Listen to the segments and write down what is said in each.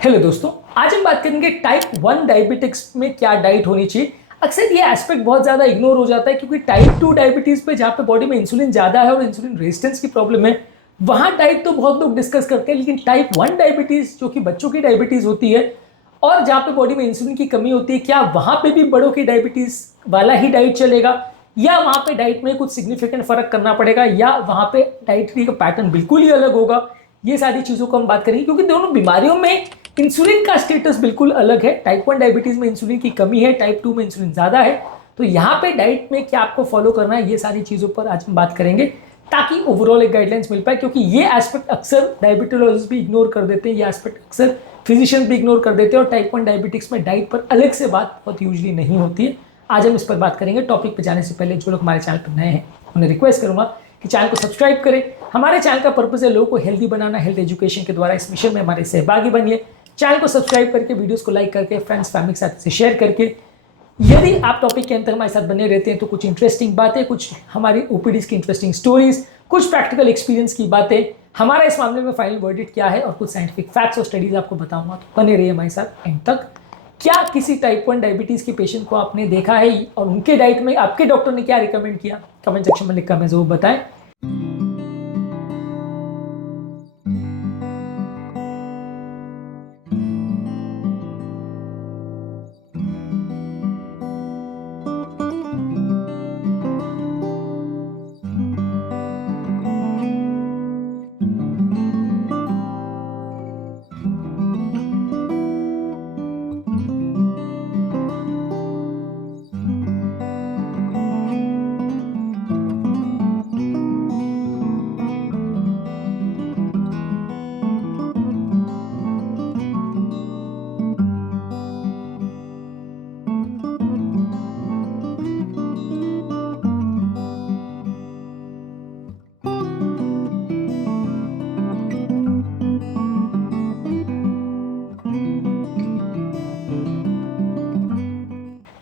Hello दोस्तों, आज हम बात करेंगे टाइप 1 डायबिटिक्स में क्या डाइट होनी चाहिए। अक्सर ये एस्पेक्ट बहुत ज़्यादा इग्नोर हो जाता है क्योंकि टाइप 2 डायबिटीज़ पे जहाँ पे बॉडी में इंसुलिन ज़्यादा है और इंसुलिन रेजिस्टेंस की प्रॉब्लम है, वहाँ डाइट तो बहुत लोग डिस्कस करते हैं। लेकिन टाइप 1 डायबिटीज़ जो कि बच्चों की डायबिटीज़ होती है और जहाँ पे बॉडी में इंसुलिन की कमी होती है, क्या वहाँ पे भी बड़ों की डायबिटीज़ वाला ही डाइट चलेगा या वहाँ पे डाइट में कुछ सिग्निफिकेंट फर्क करना पड़ेगा या वहाँ पे डाइटरी का पैटर्न बिल्कुल ही अलग होगा। ये सारी चीज़ों को हम बात करेंगे क्योंकि दोनों बीमारियों में इंसुलिन का स्टेटस बिल्कुल अलग है। टाइप 1 डायबिटीज में इंसुलिन की कमी है, टाइप 2 में इंसुलिन ज़्यादा है। तो यहाँ पे डाइट में क्या आपको फॉलो करना है, ये सारी चीज़ों पर आज हम बात करेंगे ताकि ओवरऑल एक गाइडलाइंस मिल पाए। क्योंकि ये एस्पेक्ट अक्सर डायबिटोलॉजिस्ट भी इग्नोर कर देते हैं, ये एस्पेक्ट अक्सर फिजिशियन भी इग्नोर कर देते हैं और टाइप 1 डायबिटिक्स में डाइट पर अलग से बात बहुत यूजली नहीं होती है। आज हम इस पर बात करेंगे। टॉपिक पर जाने से पहले जो लोग हमारे चैनल पर नए हैं उन्हें रिक्वेस्ट करूंगा कि चैनल को सब्सक्राइब करें। हमारे चैनल का पर्पस है लोगों को हेल्दी बनाना, हेल्थ एजुकेशन के द्वारा इस मिशन में हमारे सहभागी बनिए। चैनल को सब्सक्राइब करके, वीडियोस को लाइक करके, फ्रेंड्स फैमिली के साथ से शेयर करके, यदि आप टॉपिक के अंत तक हमारे साथ बने रहते हैं तो कुछ इंटरेस्टिंग बातें, कुछ हमारी ओपीडीज की इंटरेस्टिंग स्टोरीज, कुछ प्रैक्टिकल एक्सपीरियंस की बातें, हमारा इस मामले में फाइनल वर्डिक्ट क्या है और कुछ साइंटिफिक फैक्ट्स और स्टडीज आपको बताऊंगा। तो बने रहिए हमारे साथ एंड तक। क्या किसी टाइप 1 डायबिटीज के पेशेंट को आपने देखा है और उनके डाइट में आपके डॉक्टर ने क्या रिकमेंड किया? कमेंट सेक्शन में लिखकर हमें जरूर बताएं।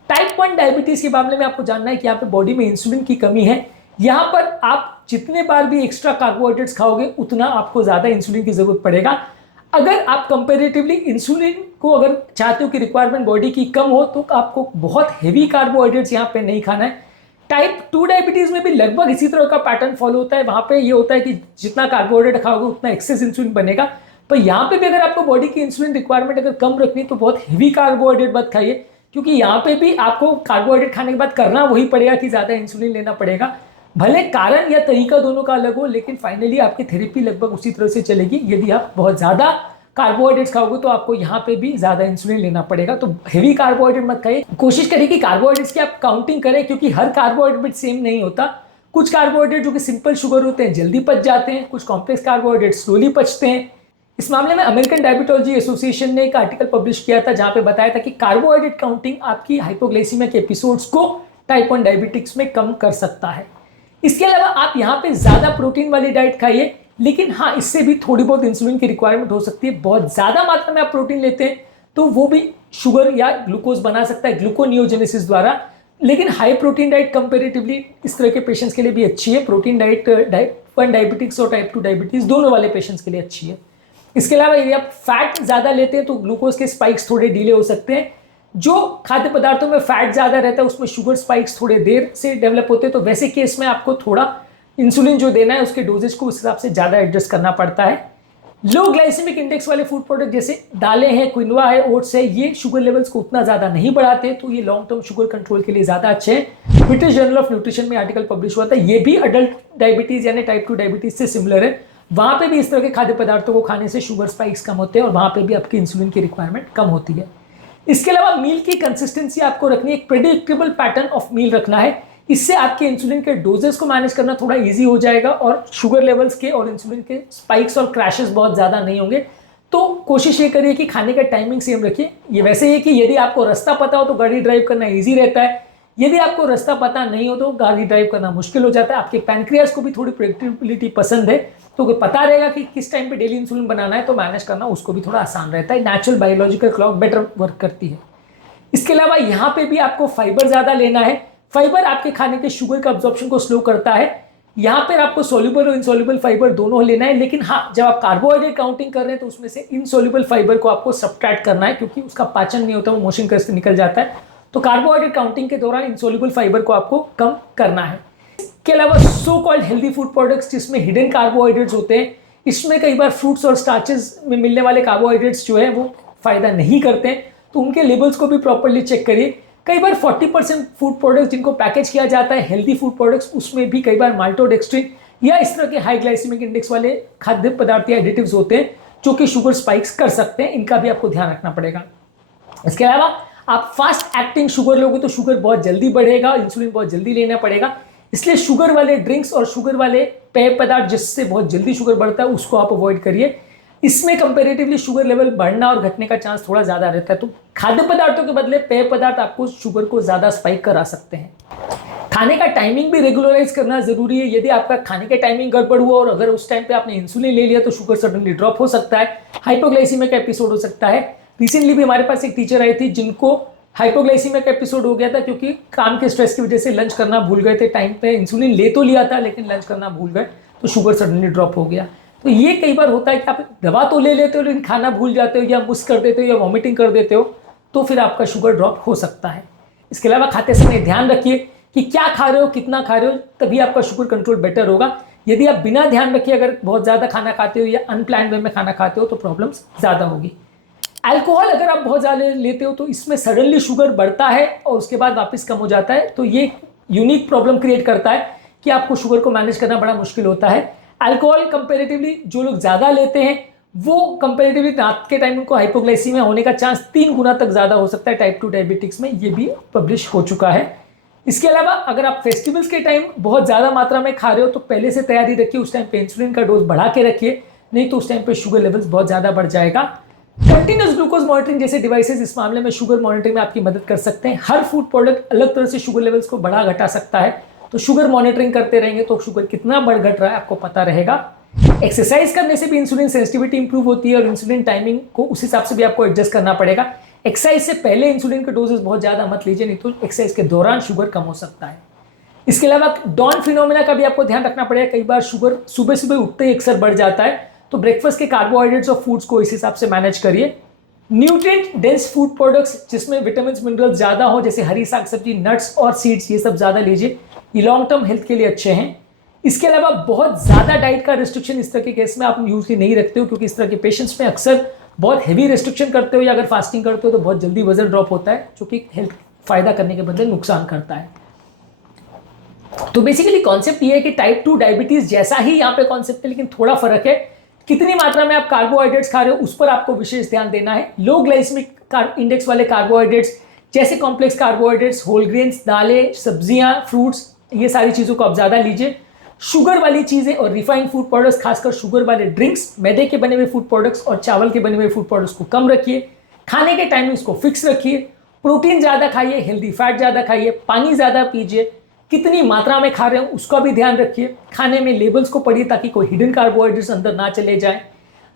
टाइप 1 डायबिटीज के मामले में आपको जानना है कि यहाँ पे बॉडी में इंसुलिन की कमी है। यहाँ पर आप जितने बार भी एक्स्ट्रा कार्बोहाइड्रेट्स खाओगे उतना आपको ज़्यादा इंसुलिन की ज़रूरत पड़ेगा। अगर आप कंपेरेटिवली इंसुलिन को अगर चाहते हो कि रिक्वायरमेंट बॉडी की कम हो तो आपको बहुत हेवी कार्बोहाइड्रेट्स यहाँ पे नहीं खाना है। टाइप 2 डायबिटीज़ में भी लगभग इसी तरह का पैटर्न फॉलो होता है। वहाँ पे ये होता है कि जितना कार्बोहाइड्रेट खाओगे उतना एक्सेस इंसुलिन बनेगा। पर यहाँ पे भी अगर आपको बॉडी की इंसुलिन रिक्वायरमेंट अगर कम रखनी तो बहुत हेवी कार्बोहाइड्रेट मत खाइए, क्योंकि यहाँ पे भी आपको कार्बोहाइड्रेट खाने के बाद करना वही पड़ेगा कि ज़्यादा इंसुलिन लेना पड़ेगा। भले कारण या तरीका दोनों का अलग हो, लेकिन फाइनली आपकी थेरेपी लगभग उसी तरह से चलेगी। यदि आप बहुत ज़्यादा कार्बोहाइड्रेट्स खाओगे तो आपको यहाँ पे भी ज़्यादा इंसुलिन लेना पड़ेगा। तो हेवी कार्बोहाइड्रेट मत खाइए। कोशिश करिए कि कार्बोहाइड्रेट्स की आप काउंटिंग करें, क्योंकि हर कार्बोहाइड्रेट सेम नहीं होता। कुछ कार्बोहाइड्रेट जो कि सिंपल शुगर होते हैं जल्दी पच जाते हैं, कुछ कॉम्प्लेक्स कार्बोहाइड्रेट स्लोली पचते हैं। इस मामले में अमेरिकन डायबिटोलॉजी एसोसिएशन ने एक आर्टिकल पब्लिश किया था जहां पे बताया था कि कार्बोहाइड्रेट काउंटिंग आपकी हाइपोग्लाइसीमिया के एपिसोड्स को टाइप 1 डायबिटिक्स में कम कर सकता है। इसके अलावा आप यहाँ पे ज़्यादा प्रोटीन वाली डाइट खाइए, लेकिन हाँ, इससे भी थोड़ी बहुत इंसुलिन की रिक्वायरमेंट हो सकती है। बहुत ज़्यादा मात्रा में आप प्रोटीन लेते हैं तो वो भी शुगर या ग्लूकोज बना सकता है ग्लूकोनियोजेनेसिस द्वारा। लेकिन हाई प्रोटीन डाइट कंपेरेटिवली इस तरह के पेशेंट्स के लिए भी अच्छी है। प्रोटीन डाइट टाइप 1 डायबिटिक्स और टाइप 2 डायबिटीज़ दोनों वाले पेशेंट्स के लिए अच्छी है। इसके अलावा यदि आप फैट ज़्यादा लेते हैं तो ग्लूकोज के स्पाइक्स थोड़े डिले हो सकते हैं। जो खाद्य पदार्थों में फैट ज़्यादा रहता है उसमें शुगर स्पाइक्स थोड़े देर से डेवलप होते हैं। तो वैसे केस में आपको थोड़ा इंसुलिन जो देना है उसके डोजेज को उस हिसाब से ज़्यादा एडजस्ट करना पड़ता है। लो ग्लाइसेमिक इंडेक्स वाले फूड प्रोडक्ट जैसे दालें हैं, क्विनोआ है, ओट्स है, ये शुगर लेवल्स को उतना ज़्यादा नहीं बढ़ाते, तो ये लॉन्ग टर्म शुगर कंट्रोल के लिए ज़्यादा अच्छे हैं। ब्रिटिश जर्नल ऑफ न्यूट्रिशन में आर्टिकल पब्लिश हुआ था, ये भी अडल्ट डायबिटीज़ यानी टाइप 2 डायबिटीज़ से सिमिलर है। वहाँ पे भी इस तरह के खाद्य पदार्थों को खाने से शुगर स्पाइक्स कम होते हैं और वहाँ पे भी आपकी इंसुलिन की रिक्वायरमेंट कम होती है। इसके अलावा मील की कंसिस्टेंसी आपको रखनी है, एक प्रेडिक्टेबल पैटर्न ऑफ मील रखना है। इससे आपके इंसुलिन के डोजेस को मैनेज करना थोड़ा इजी हो जाएगा और शुगर लेवल्स के और इंसुलिन के स्पाइक्स और क्रैशेस बहुत ज़्यादा नहीं होंगे। तो कोशिश ये करिए कि खाने का टाइमिंग सेम रखिए। ये वैसे ही कि यदि आपको रास्ता पता हो तो गाड़ी ड्राइव करना ईजी रहता है, यदि आपको रास्ता पता नहीं हो तो गाड़ी ड्राइव करना मुश्किल हो जाता है। आपके पैनक्रियास को भी थोड़ी प्रेडिक्टेबिलिटी पसंद है, तो पता रहेगा कि किस टाइम पे डेली इंसुलिन बनाना है, तो मैनेज करना उसको भी थोड़ा आसान रहता है। Natural biological clock better work करती है। इसके अलावा यहाँ पे भी आपको फाइबर ज़्यादा लेना है। फाइबर आपके खाने के शुगर का अब्जॉर्प्शन को स्लो करता है। यहाँ पर आपको सोल्यूबल और इनसोल्यूबल फाइबर दोनों लेना है, लेकिन हाँ, जब आप कार्बोहाइड्रेट काउंटिंग कर रहे हैं तो उसमें से इनसोल्यूबल फाइबर को आपको सब्ट्रैक्ट करना है, क्योंकि उसका पाचन नहीं होता, वो मोशन कर से निकल जाता है। तो कार्बोहाइड्रेट काउंटिंग के दौरान इनसोल्यूबल फाइबर को आपको कम करना है। इसके अलावा so called healthy food products जिसमें हिडन कार्बोहाइड्रेट्स होते हैं, इसमें कई बार फ्रूट्स और स्टार्चेस में मिलने वाले कार्बोहाइड्रेट्स जो है वो फायदा नहीं करते हैं, तो उनके लेबल्स को भी प्रॉपर्ली चेक करिए। कई बार 40% फूड प्रोडक्ट्स जिनको पैकेज किया जाता है हेल्दी फूड प्रोडक्ट्स, उसमें भी कई बार माल्टोडेक्स्ट्रिन या इस तरह के हाई ग्लाइसेमिक इंडेक्स वाले खाद्य पदार्थ या एडिटिव्स होते हैं जो कि शुगर स्पाइक्स कर सकते हैं, इनका भी आपको ध्यान रखना पड़ेगा। इसके अलावा आप फास्ट एक्टिंग शुगर लोगे तो शुगर बहुत जल्दी बढ़ेगा, इंसुलिन बहुत जल्दी लेना पड़ेगा, इसलिए शुगर वाले ड्रिंक्स और शुगर वाले पेय पदार्थ जिससे बहुत जल्दी शुगर बढ़ता है उसको आप अवॉइड करिए। इसमें कंपैरेटिवली शुगर लेवल बढ़ना और घटने का चांस थोड़ा ज़्यादा रहता है, तो खाद्य पदार्थों के बदले पेय पदार्थ आपको शुगर को ज़्यादा स्पाइक करा सकते हैं। खाने का टाइमिंग भी रेगुलराइज करना जरूरी है। यदि आपका खाने का टाइमिंग गड़बड़ हुआ और अगर उस टाइम पे आपने इंसुलिन ले लिया तो शुगर सडनली ड्रॉप हो सकता है, हाइपोग्लाइसीमिया का एपिसोड हो सकता है। रिसेंटली भी हमारे पास एक टीचर आई थी जिनको हाइपोग्लाइसीमिया का एपिसोड हो गया था, क्योंकि काम के स्ट्रेस की वजह से लंच करना भूल गए थे टाइम पे, इंसुलिन ले तो लिया था लेकिन लंच करना भूल गए तो शुगर सडनली ड्रॉप हो गया। तो ये कई बार होता है कि आप दवा तो ले लेते हो लेकिन खाना भूल जाते हो या मिस कर देते हो या वॉमिटिंग कर देते हो, तो फिर आपका शुगर ड्रॉप हो सकता है। इसके अलावा खाते समय ध्यान रखिए कि क्या खा रहे हो, कितना खा रहे हो, तभी आपका शुगर कंट्रोल बेटर होगा। यदि आप बिना ध्यान रखे अगर बहुत ज़्यादा खाना खाते हो या अनप्लान्ड वे में खाना खाते हो तो प्रॉब्लम्स ज़्यादा होगी। अल्कोहल अगर आप बहुत ज़्यादा लेते हो तो इसमें सडनली शुगर बढ़ता है और उसके बाद वापस कम हो जाता है, तो ये यूनिक प्रॉब्लम क्रिएट करता है कि आपको शुगर को मैनेज करना बड़ा मुश्किल होता है। अल्कोहल कंपेरेटिवली जो लोग ज़्यादा लेते हैं वो कंपेरेटिवली रात के टाइम उनको हाइपोग्लाइसीमिया होने का चांस 3 गुना तक ज़्यादा हो सकता है टाइप 2 डायबिटिक्स में, ये भी पब्लिश हो चुका है। इसके अलावा अगर आप फेस्टिवल्स के टाइम बहुत ज़्यादा मात्रा में खा रहे हो तो पहले से तैयारी रखिए, उस टाइम पे इंसुलिन का डोज बढ़ा के रखिए, नहीं तो उस टाइम पे शुगर लेवल्स बहुत ज़्यादा बढ़ जाएगा। कंटिन्यूस ग्लूकोज मॉनिटरिंग जैसे डिवाइसेस इस मामले में शुगर मॉनिटरिंग में आपकी मदद कर सकते हैं। हर फूड प्रोडक्ट अलग तरह से शुगर लेवल्स को बढ़ा घटा सकता है, तो शुगर मॉनिटरिंग करते रहेंगे तो शुगर कितना बढ़ घट रहा है आपको पता रहेगा। एक्सरसाइज करने से भी इंसुलिन सेंसिटिविटी इंप्रूव होती है और इंसुलिन टाइमिंग को उस हिसाब से भी आपको एडजस्ट करना पड़ेगा। एक्सरसाइज से पहले इंसुलिन के डोजेस बहुत ज़्यादा मत लीजिए, नहीं तो एक्सरसाइज के दौरान शुगर कम हो सकता है। इसके अलावा डॉन फिनोमेना का भी आपको ध्यान रखना पड़ेगा। कई बार शुगर सुबह सुबह उठते ही अक्सर बढ़ जाता है, तो ब्रेकफास्ट के कार्बोहाइड्रेट्स और फूड्स को इस हिसाब से मैनेज करिए। न्यूट्रिएंट डेंस फूड प्रोडक्ट्स जिसमें विटामिन मिनरल्स ज़्यादा हो, जैसे हरी साग सब्जी, नट्स और सीड्स, ये सब ज़्यादा लीजिए, ये लॉन्ग टर्म हेल्थ के लिए अच्छे हैं। इसके अलावा बहुत ज़्यादा डाइट का रिस्ट्रिक्शन इस तरह के केस में आप यूजली नहीं रखते हो, क्योंकि इस तरह के पेशेंट्स में अक्सर बहुत हैवी रिस्ट्रिक्शन करते हो या अगर फास्टिंग करते हो तो बहुत जल्दी वजन ड्रॉप होता है, जो कि हेल्थ फायदा करने के बदले नुकसान करता है। तो बेसिकली कॉन्सेप्ट ये है कि टाइप 2 डायबिटीज जैसा ही यहाँ पे कॉन्सेप्ट है, लेकिन थोड़ा फर्क है। कितनी मात्रा में आप कार्बोहाइड्रेट्स खा रहे हो उस पर आपको विशेष ध्यान देना है। लो ग्लाइसेमिक इंडेक्स वाले कार्बोहाइड्रेट्स जैसे कॉम्प्लेक्स कार्बोहाइड्रेट्स, होल ग्रेन्स, दालें, सब्जियां, फ्रूट्स, ये सारी चीज़ों को आप ज़्यादा लीजिए। शुगर वाली चीज़ें और रिफाइंड फूड प्रोडक्ट्स, खासकर शुगर वाले ड्रिंक्स, मैदे के बने हुए फूड प्रोडक्ट्स और चावल के बने हुए फूड प्रोडक्ट्स को कम रखिए। खाने के टाइमिंग्स को फिक्स रखिए। प्रोटीन ज़्यादा खाइए, हेल्दी फैट ज़्यादा खाइए, पानी ज़्यादा पीजिए। कितनी मात्रा में खा रहे हो उसका भी ध्यान रखिए। खाने में लेबल्स को पढ़िए ताकि कोई हिडन कार्बोहाइड्रेट्स अंदर ना चले जाए।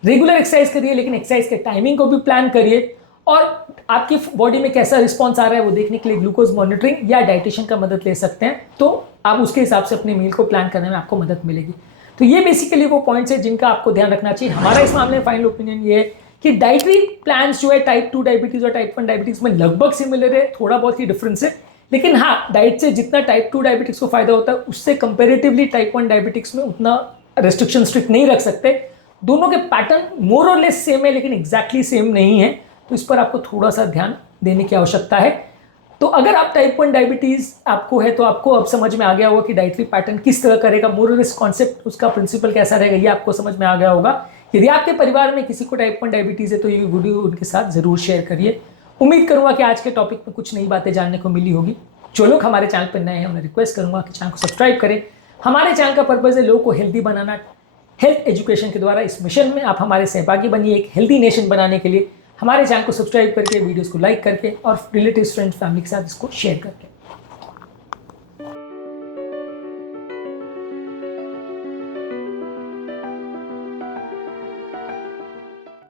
रेगुलर एक्सरसाइज करिए, लेकिन एक्सरसाइज के टाइमिंग को भी प्लान करिए। और आपकी बॉडी में कैसा रिस्पॉन्स आ रहा है वो देखने के लिए ग्लूकोज मॉनिटरिंग या डाइटिशियन का मदद ले सकते हैं, तो आप उसके हिसाब से अपने मील को प्लान करने में आपको मदद मिलेगी। तो ये बेसिकली वो पॉइंट्स है जिनका आपको ध्यान रखना चाहिए। हमारा इस मामले में फाइनल ओपिनियन ये है कि डाइटरी प्लान्स जो है टाइप 2 डायबिटीज और टाइप 1 डायबिटीज में लगभग सिमिलर है, थोड़ा बहुत ही डिफरेंस है, लेकिन हाँ, डाइट से जितना टाइप 2 डायबिटिक्स को फायदा होता है उससे कंपेरेटिवली टाइप 1 डायबिटिक्स में उतना रेस्ट्रिक्शन स्ट्रिक्ट नहीं रख सकते। दोनों के पैटर्न मोर और लेस सेम है, लेकिन एग्जैक्टली सेम नहीं है, तो इस पर आपको थोड़ा सा ध्यान देने की आवश्यकता है। तो अगर आप टाइप 1 डायबिटीज आपको है तो आपको अब समझ में आ गया होगा कि डाइटरी पैटर्न किस तरह करेगा, मोर और लेस कॉन्सेप्ट, उसका प्रिंसिपल कैसा रहेगा, ये आपको समझ में आ गया होगा। यदि आपके परिवार में किसी को टाइप 1 डायबिटीज है तो ये वीडियो उनके साथ जरूर शेयर करिए। उम्मीद करूंगा कि आज के टॉपिक में कुछ नई बातें जानने को मिली होगी। जो लोग हमारे चैनल पर नए हैं उन्हें रिक्वेस्ट करूंगा कि चैनल को सब्सक्राइब करें। हमारे चैनल का पर्पज़ है लोगों को हेल्दी बनाना। हेल्थ एजुकेशन के द्वारा इस मिशन में आप हमारे सहभागी बनिए, एक हेल्दी नेशन बनाने के लिए। हमारे चैनल को सब्सक्राइब करके, वीडियोस को लाइक करके और रिलेटिव्स, फ्रेंड्स, फैमिली के साथ इसको शेयर करके।